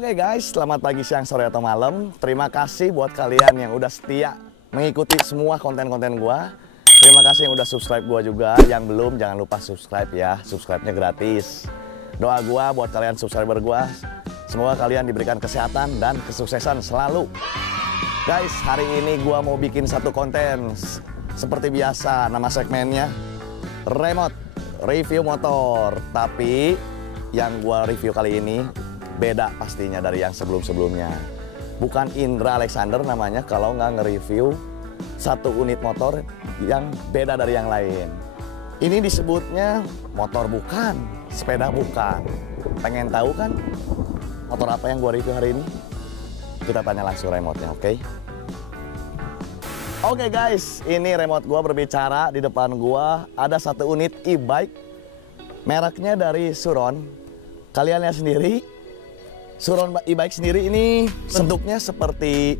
Oke guys, selamat pagi, siang, sore, atau malam. Terima kasih buat kalian yang udah setia mengikuti semua konten-konten gua. Terima kasih yang udah subscribe gua juga. Yang belum, jangan lupa subscribe ya. Subscribe-nya gratis. Doa gua buat kalian subscriber gua, semoga kalian diberikan kesehatan dan kesuksesan selalu. Guys, hari ini gua mau bikin satu konten. Seperti biasa, nama segmennya Remote Review Motor. Tapi yang gua review kali ini beda pastinya dari yang sebelum-sebelumnya. Bukan Indra Alexander namanya kalau nggak nge-review satu unit motor yang beda dari yang lain. Ini disebutnya motor bukan, sepeda bukan. Pengen tahu kan motor apa yang gua review hari ini? Kita tanya langsung remote-nya, oke? Oke guys, ini remote gua berbicara. Di depan gua ada satu unit e-bike. Mereknya dari Suron. Kalian lihat sendiri. Suron e-bike sendiri ini bentuknya seperti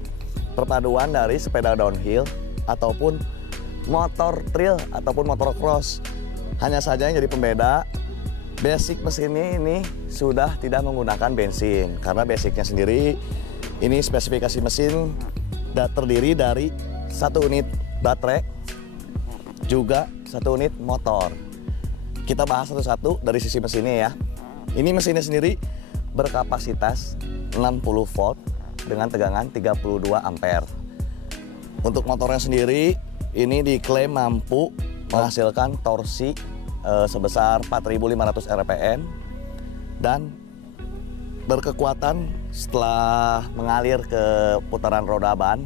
perpaduan dari sepeda downhill ataupun motor trail ataupun motor cross. Hanya saja yang jadi pembeda, basic mesinnya ini sudah tidak menggunakan bensin. Karena basicnya sendiri, ini spesifikasi mesin terdiri dari satu unit baterai, juga satu unit motor. Kita bahas satu-satu dari sisi mesinnya ya. Ini mesinnya sendiri berkapasitas 60 volt dengan tegangan 32 ampere. Untuk motornya sendiri, ini diklaim mampu menghasilkan torsi sebesar 4.500 rpm dan berkekuatan setelah mengalir ke putaran roda ban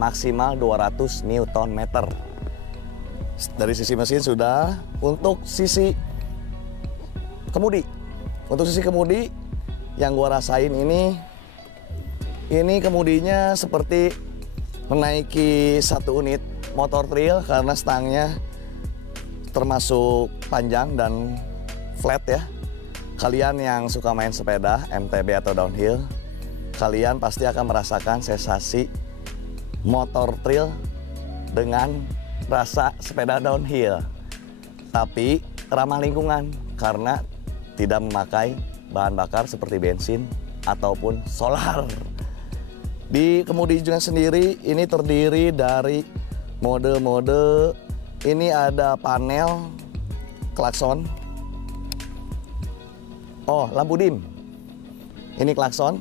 maksimal 200 Nm. Dari sisi mesin sudah. Untuk sisi kemudi, yang gua rasain ini kemudinya seperti menaiki satu unit motor trail karena stangnya termasuk panjang dan flat ya. Kalian yang suka main sepeda MTB atau downhill, kalian pasti akan merasakan sensasi motor trail dengan rasa sepeda downhill. Tapi ramah lingkungan karena tidak memakai bahan bakar seperti bensin ataupun solar. Di kemudi juga sendiri ini terdiri dari mode-mode. Ini ada panel klakson. Oh, lampu dim. Ini klakson.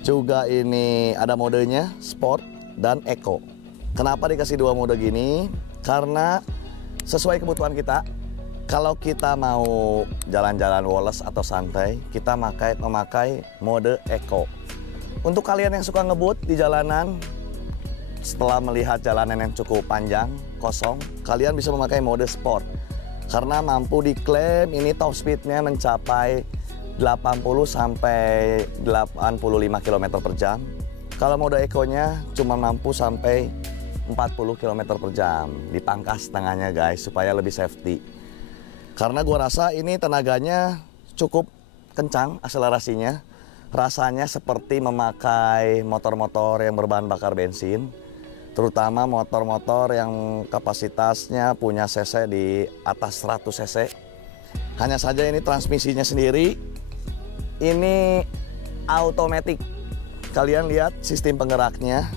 Juga ini ada modenya Sport dan Eco. Kenapa dikasih dua mode gini? Karena sesuai kebutuhan kita. Kalau kita mau jalan-jalan woles atau santai, kita memakai mode Eco. Untuk kalian yang suka ngebut di jalanan, setelah melihat jalanan yang cukup panjang, kosong, kalian bisa memakai mode Sport. Karena mampu diklaim ini top speednya mencapai 80 sampai 85 km per jam. Kalau mode Eco-nya cuma mampu sampai 40 km per jam. Dipangkas tangannya guys, supaya lebih safety. Karena gua rasa ini tenaganya cukup kencang, akselerasinya. Rasanya seperti memakai motor-motor yang berbahan bakar bensin. Terutama motor-motor yang kapasitasnya punya cc di atas 100 cc. Hanya saja ini transmisinya sendiri, ini automatic. Kalian lihat sistem penggeraknya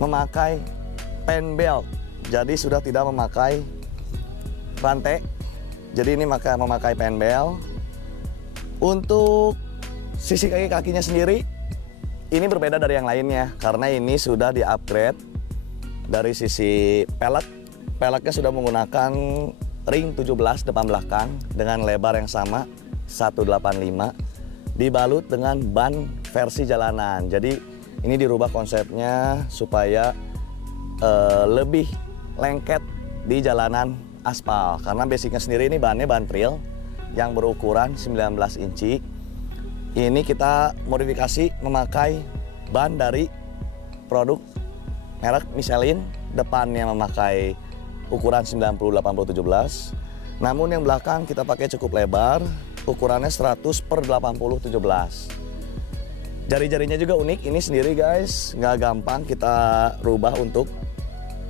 memakai pen belt. Jadi sudah tidak memakai rantai. Jadi ini memakai pen belt. Untuk sisi kaki-kakinya sendiri, ini berbeda dari yang lainnya. Karena ini sudah di-upgrade dari sisi pelek. Peleknya sudah menggunakan ring 17 depan belakang dengan lebar yang sama, 185. Dibalut dengan ban versi jalanan. Jadi ini dirubah konsepnya supaya lebih lengket di jalanan aspal. Karena basicnya sendiri ini bannya ban trail yang berukuran 19 inci. Ini kita modifikasi memakai ban dari produk merek Michelin. Depannya memakai ukuran 90-80-17. Namun yang belakang kita pakai cukup lebar, ukurannya 100/80-17. Jari-jarinya juga unik, ini sendiri guys, nggak gampang kita rubah untuk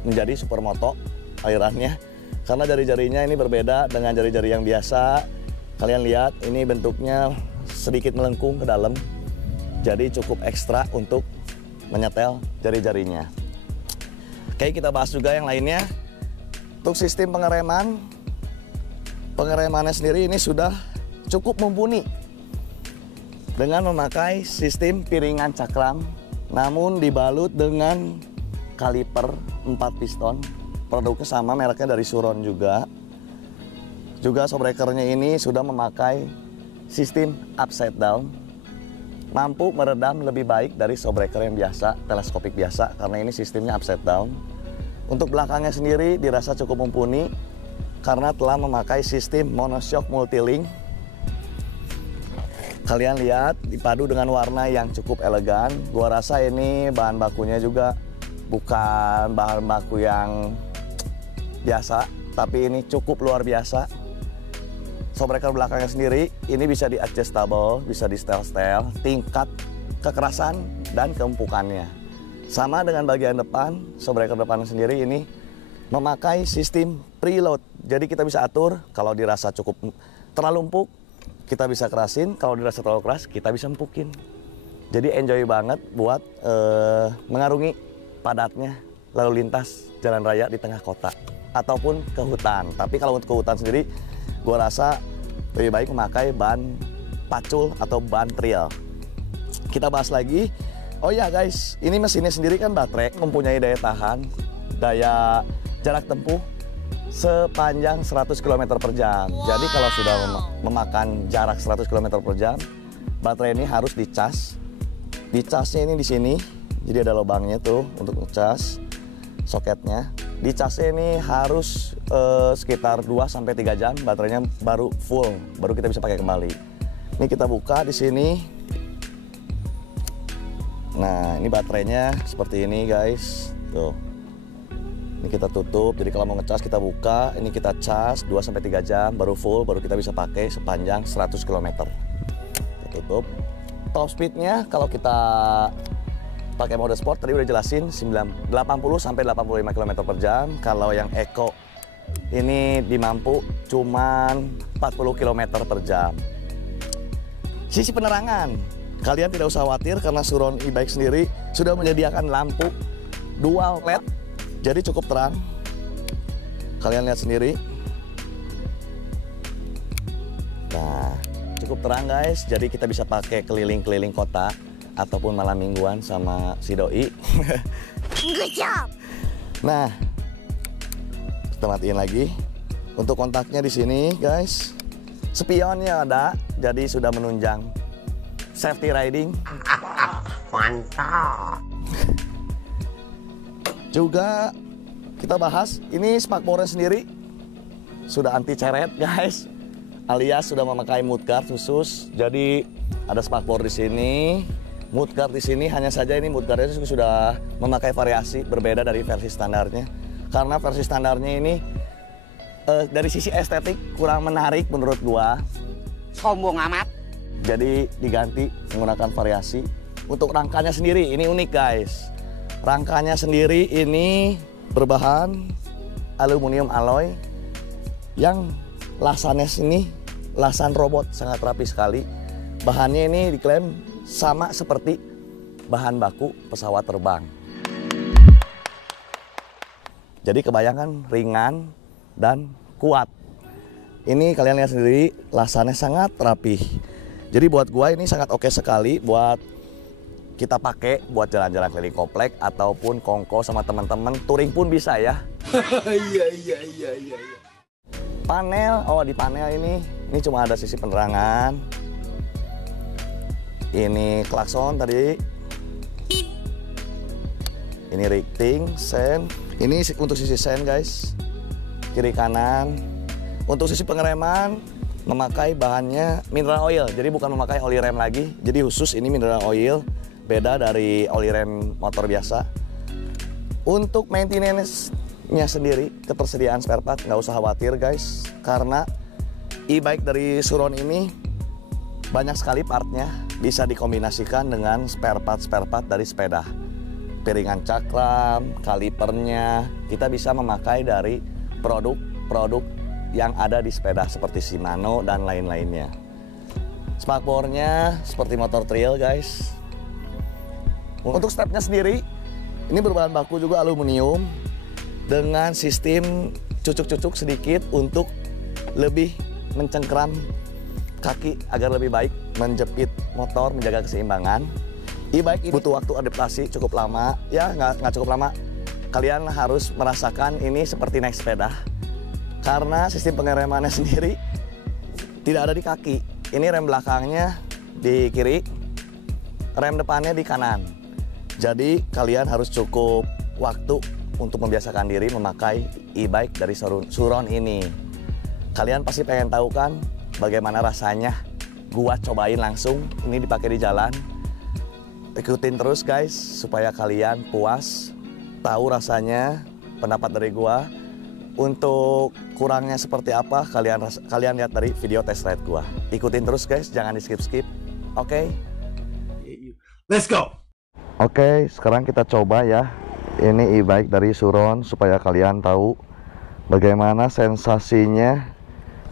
menjadi supermoto alirannya. Karena jari-jarinya ini berbeda dengan jari-jari yang biasa. Kalian lihat, ini bentuknya sedikit melengkung ke dalam, jadi cukup ekstra untuk menyetel jari-jarinya. Oke, kita bahas juga yang lainnya. Untuk sistem pengeremannya sendiri ini sudah cukup mumpuni dengan memakai sistem piringan cakram, namun dibalut dengan kaliper 4 piston. Produknya sama, mereknya dari Suron juga. Juga shockbreakernya ini sudah memakai sistem upside down, mampu meredam lebih baik dari shockbreaker yang biasa, teleskopik biasa, karena ini sistemnya upside down. Untuk belakangnya sendiri dirasa cukup mumpuni karena telah memakai sistem monoshock multilink. Kalian lihat, dipadu dengan warna yang cukup elegan. Gua rasa ini bahan bakunya juga bukan bahan baku yang biasa, tapi ini cukup luar biasa. Shockbreaker belakangnya sendiri ini bisa di adjustable, bisa di setel-setel tingkat kekerasan dan keempukannya. Sama dengan bagian depan, shockbreaker depan sendiri ini memakai sistem preload. Jadi kita bisa atur, kalau dirasa cukup terlalu empuk, kita bisa kerasin, kalau dirasa terlalu keras, kita bisa empukin. Jadi enjoy banget buat mengarungi padatnya lalu lintas jalan raya di tengah kota ataupun ke hutan. Tapi kalau untuk ke hutan sendiri, gue rasa lebih baik memakai ban pacul atau ban trial. Kita bahas lagi. Oh ya guys, ini mesinnya sendiri kan baterai, mempunyai daya tahan, daya jarak tempuh sepanjang 100 km per jam. Jadi kalau sudah memakan jarak 100 km per jam, baterai ini harus dicas. Dicasnya ini di sini, jadi ada lubangnya tuh untuk ngecas soketnya. Dicasnya ini harus sekitar 2-3 jam, baterainya baru full, baru kita bisa pakai kembali. Ini kita buka di sini. Nah, ini baterainya seperti ini guys. Tuh. Ini kita tutup, jadi kalau mau ngecas kita buka, ini kita cas 2-3 jam, baru full, baru kita bisa pakai sepanjang 100 km. Kita tutup. Top speednya kalau kita pakai mode sport tadi udah jelasin 80-85 km per jam. Kalau yang eco ini dimampu cuman 40 km per jam. Sisi penerangan, kalian tidak usah khawatir karena Suron e-bike sendiri sudah menyediakan lampu dual LED, jadi cukup terang. Kalian lihat sendiri. Nah, cukup terang guys, jadi kita bisa pakai keliling-keliling kota ataupun malam mingguan sama si doi. Good job. Nah, kita matiin lagi. Untuk kontaknya di sini, guys. Spionnya ada, jadi sudah menunjang safety riding. Mantap. Juga kita bahas, ini spakbornya sendiri sudah anti ceret, guys. Alias sudah memakai mudguard khusus. Jadi ada spakbor di sini. Mudguard di sini, hanya saja ini mudguardnya sudah memakai variasi berbeda dari versi standarnya. Karena versi standarnya ini dari sisi estetik kurang menarik menurut gua. Sombong amat. Jadi diganti menggunakan variasi. Untuk rangkanya sendiri ini unik guys. Rangkanya sendiri ini berbahan aluminium alloy yang lasannya sini lasan robot, sangat rapi sekali. Bahannya ini diklaim sama seperti bahan baku pesawat terbang. Jadi kebayangkan ringan dan kuat. Ini kalian lihat sendiri, lasannya sangat rapi. Jadi buat gua ini sangat oke sekali buat kita pakai buat jalan-jalan keliling komplek ataupun kongko sama teman-teman, touring pun bisa ya. Iya. Panel, oh di panel ini cuma ada sisi penerangan. Ini klakson tadi. Ini rigging, sen. Ini untuk sisi sen guys. Kiri kanan. Untuk sisi pengereman memakai bahannya mineral oil. Jadi bukan memakai oli rem lagi. Jadi khusus ini mineral oil. Beda dari oli rem motor biasa. Untuk maintenance-nya sendiri, ketersediaan spare part nggak usah khawatir guys. Karena e-bike dari Suron ini banyak sekali partnya. Bisa dikombinasikan dengan spare part dari sepeda. Piringan cakram, kalipernya, kita bisa memakai dari produk-produk yang ada di sepeda seperti Shimano dan lain-lainnya. Spakbornya seperti motor trail guys. Untuk stepnya sendiri, ini berbahan baku juga aluminium dengan sistem cucuk-cucuk sedikit untuk lebih mencengkeram kaki agar lebih baik menjepit motor, menjaga keseimbangan. E-bike ini butuh waktu adaptasi cukup lama, ya nggak cukup lama. Kalian harus merasakan ini seperti naik sepeda. Karena sistem pengeremannya sendiri tidak ada di kaki. Ini rem belakangnya di kiri, rem depannya di kanan. Jadi kalian harus cukup waktu untuk membiasakan diri memakai e-bike dari Suron ini. Kalian pasti pengen tahu kan bagaimana rasanya? Gua cobain langsung, ini dipakai di jalan. Ikutin terus guys, supaya kalian puas, tahu rasanya, pendapat dari gua. Untuk kurangnya seperti apa, kalian lihat dari video test ride gua. Ikutin terus guys, jangan di skip-skip. Oke? Let's go! Oke, sekarang kita coba ya. Ini e-bike dari Suron, supaya kalian tahu bagaimana sensasinya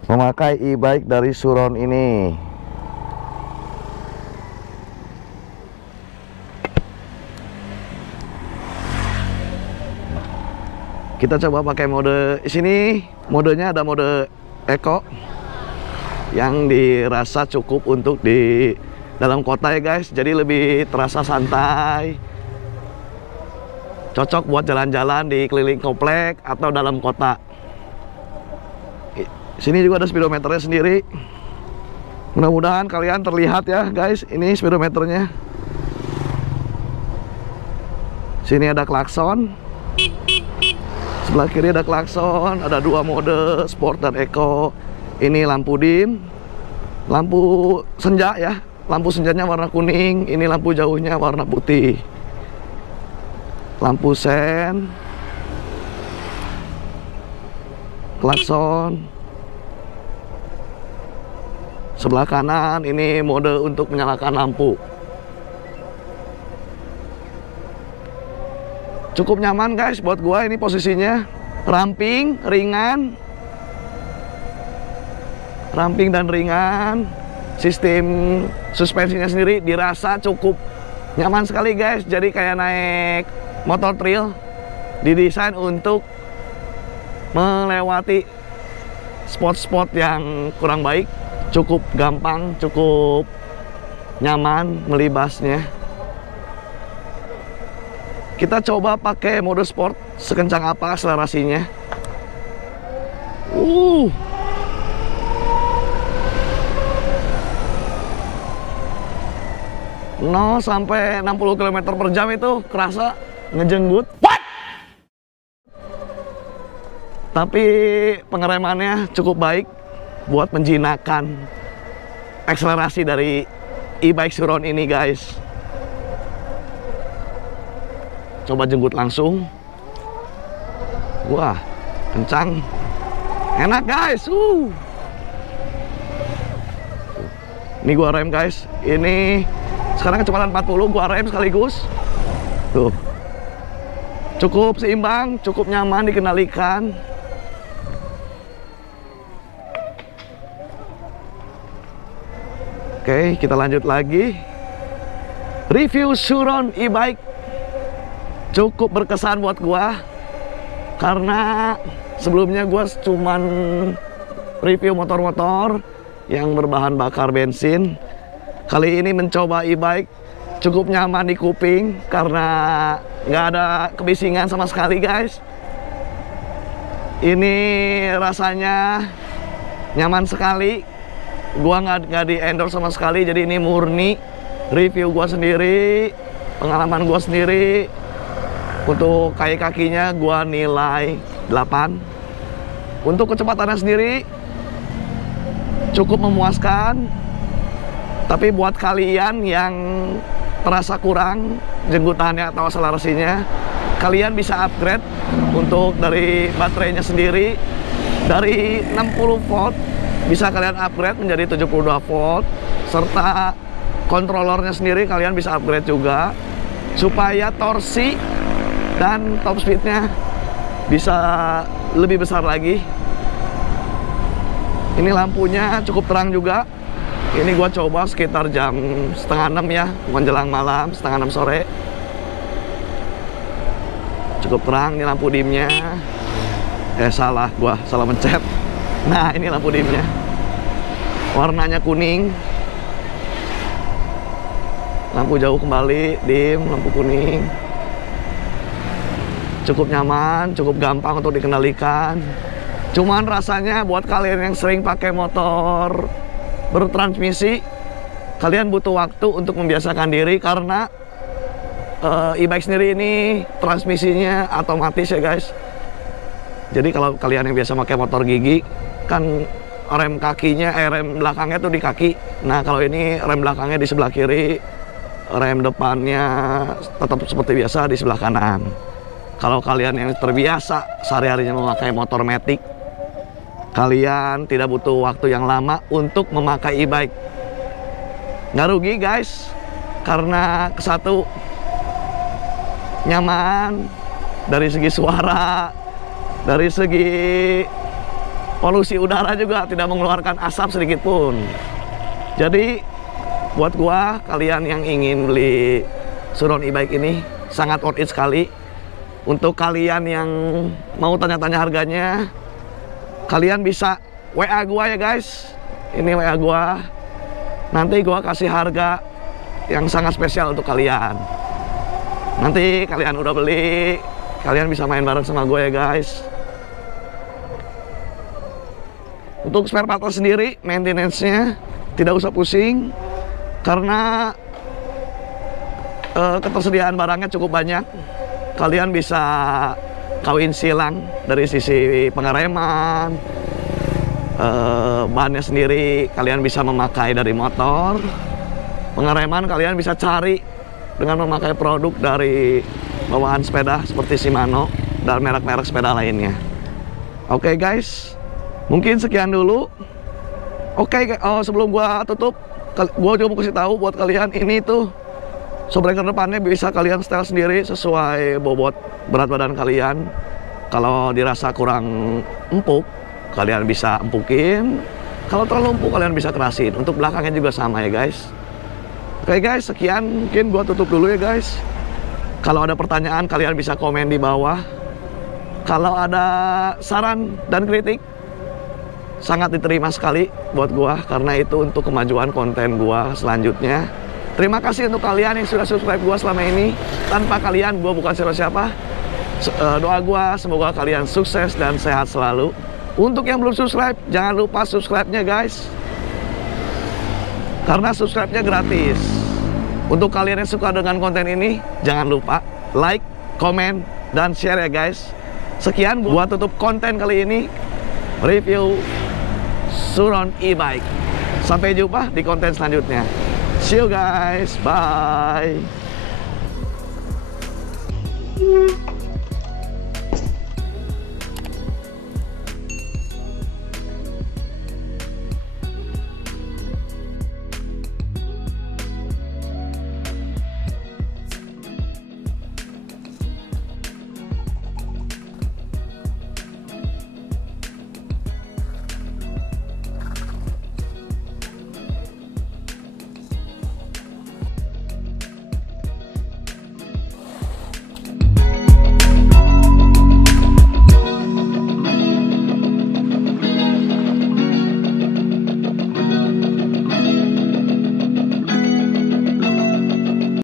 memakai e-bike dari Suron ini. Kita coba pakai mode sini. Modenya ada mode Eco yang dirasa cukup untuk di dalam kota ya guys. Jadi lebih terasa santai. Cocok buat jalan-jalan di keliling komplek atau dalam kota. Sini juga ada speedometernya sendiri. Mudah-mudahan kalian terlihat ya guys. Ini speedometernya. Sini ada klakson. Sebelah kiri ada klakson, ada dua mode, sport dan eco. Ini lampu dim, lampu senja ya. Lampu senjanya warna kuning, ini lampu jauhnya warna putih. Lampu sen, klakson. Sebelah kanan ini mode untuk menyalakan lampu. Cukup nyaman guys buat gua, ini posisinya ramping, ringan. Ramping dan ringan. Sistem suspensinya sendiri dirasa cukup nyaman sekali guys. Jadi kayak naik motor trail. Didesain untuk melewati spot-spot yang kurang baik. Cukup gampang, cukup nyaman melibasnya. Kita coba pakai mode sport, sekencang apa akselerasinya. 0 sampai 60 km per jam itu kerasa ngejenggut. What? Tapi pengeremannya cukup baik buat menjinakkan akselerasi dari e-bike Suron ini guys. Coba jenggut langsung. Wah, kencang. Enak guys. Ini gua rem guys. Ini sekarang kecepatan 40, gua rem sekaligus. Tuh. Cukup seimbang, cukup nyaman dikendalikan. Oke, kita lanjut lagi. Review Suron e-bike cukup berkesan buat gua, karena sebelumnya gua cuman review motor-motor yang berbahan bakar bensin. Kali ini mencoba e-bike, cukup nyaman di kuping karena nggak ada kebisingan sama sekali guys. Ini rasanya nyaman sekali. Gua nggak di endorse sama sekali, jadi ini murni review gua sendiri, pengalaman gua sendiri. Untuk kaki-kakinya gua nilai 8. Untuk kecepatannya sendiri cukup memuaskan. Tapi buat kalian yang terasa kurang jenggutannya atau akselerasinya, kalian bisa upgrade untuk dari baterainya sendiri. Dari 60 volt bisa kalian upgrade menjadi 72 volt. Serta kontrolernya sendiri kalian bisa upgrade juga, supaya torsi dan top speednya bisa lebih besar lagi. Ini lampunya cukup terang juga. Ini gua coba sekitar jam setengah 6 ya, menjelang malam, setengah 6 sore. Cukup terang, ini lampu dimnya. Salah, gua salah mencet. Nah, ini lampu dimnya. Warnanya kuning. Lampu jauh kembali, dim, lampu kuning. Cukup nyaman, cukup gampang untuk dikendalikan. Cuman rasanya buat kalian yang sering pakai motor bertransmisi, kalian butuh waktu untuk membiasakan diri karena e-bike sendiri ini transmisinya otomatis ya guys. Jadi kalau kalian yang biasa pakai motor gigi, kan rem kakinya, rem belakangnya tuh di kaki. Nah kalau ini rem belakangnya di sebelah kiri, rem depannya tetap seperti biasa di sebelah kanan. Kalau kalian yang terbiasa sehari-harinya memakai motor matic, kalian tidak butuh waktu yang lama untuk memakai e-bike. Nggak rugi guys, karena satu, nyaman dari segi suara, dari segi polusi udara juga tidak mengeluarkan asap sedikit pun. Jadi buat gua, kalian yang ingin beli Suron e-bike ini sangat worth it sekali. Untuk kalian yang mau tanya-tanya harganya, kalian bisa WA gua ya guys. Ini WA gua. Nanti gua kasih harga yang sangat spesial untuk kalian. Nanti kalian udah beli, kalian bisa main bareng sama gue ya guys. Untuk spare part sendiri, maintenance-nya tidak usah pusing karena ketersediaan barangnya cukup banyak. Kalian bisa kawin silang dari sisi pengereman, bannya sendiri kalian bisa memakai dari motor. Pengereman kalian bisa cari dengan memakai produk dari bawaan sepeda seperti Shimano dan merek-merek sepeda lainnya. Oke guys, mungkin sekian dulu. Oke, sebelum gua tutup, gua juga mau kasih tahu buat kalian, ini tuh shockbreaker depannya bisa kalian setel sendiri sesuai bobot berat badan kalian. Kalau dirasa kurang empuk, kalian bisa empukin. Kalau terlalu empuk, kalian bisa kerasin. Untuk belakangnya juga sama ya guys. Oke guys, sekian. Mungkin gua tutup dulu ya guys. Kalau ada pertanyaan, kalian bisa komen di bawah. Kalau ada saran dan kritik, sangat diterima sekali buat gua, karena itu untuk kemajuan konten gua selanjutnya. Terima kasih untuk kalian yang sudah subscribe gua selama ini. Tanpa kalian, gua bukan siapa-siapa. Doa gua semoga kalian sukses dan sehat selalu. Untuk yang belum subscribe, jangan lupa subscribe-nya guys, karena subscribe-nya gratis. Untuk kalian yang suka dengan konten ini, jangan lupa like, komen, dan share ya guys. Sekian gua tutup konten kali ini, review Suron e-bike. Sampai jumpa di konten selanjutnya. See you guys, bye.